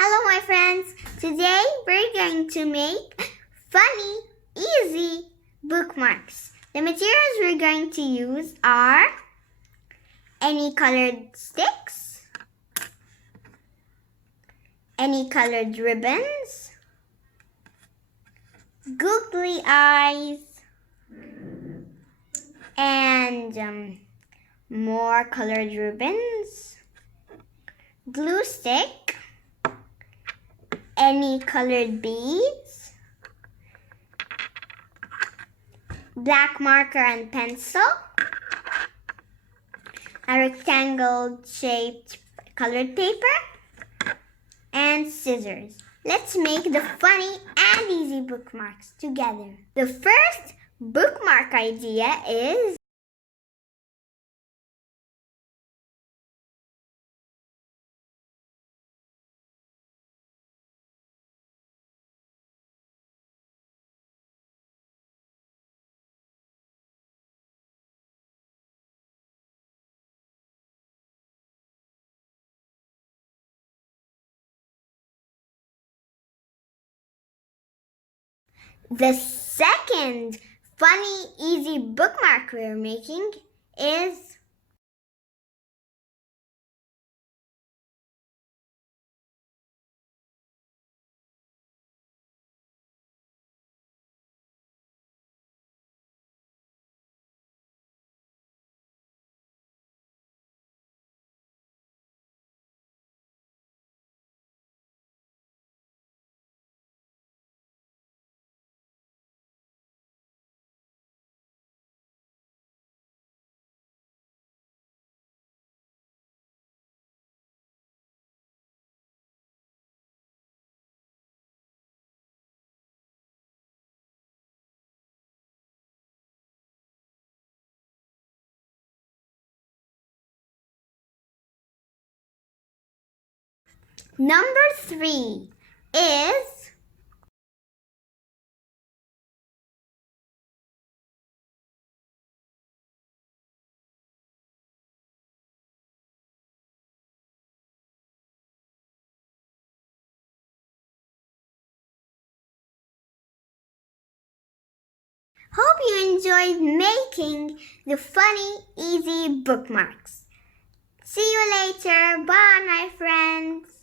Hello my friends, today we're going to make funny, easy bookmarks. The materials we're going to use are any colored sticks, any colored ribbons, googly eyes, and more colored ribbons, glue stick, any colored beads, black marker and pencil, a rectangle shaped colored paper, and scissors. Let's make the funny and easy bookmarks together. The first bookmark idea is the second funny, easy bookmark we're making is number 3 is hope you enjoyed making the funny, easy bookmarks. See you later. Bye, my friends.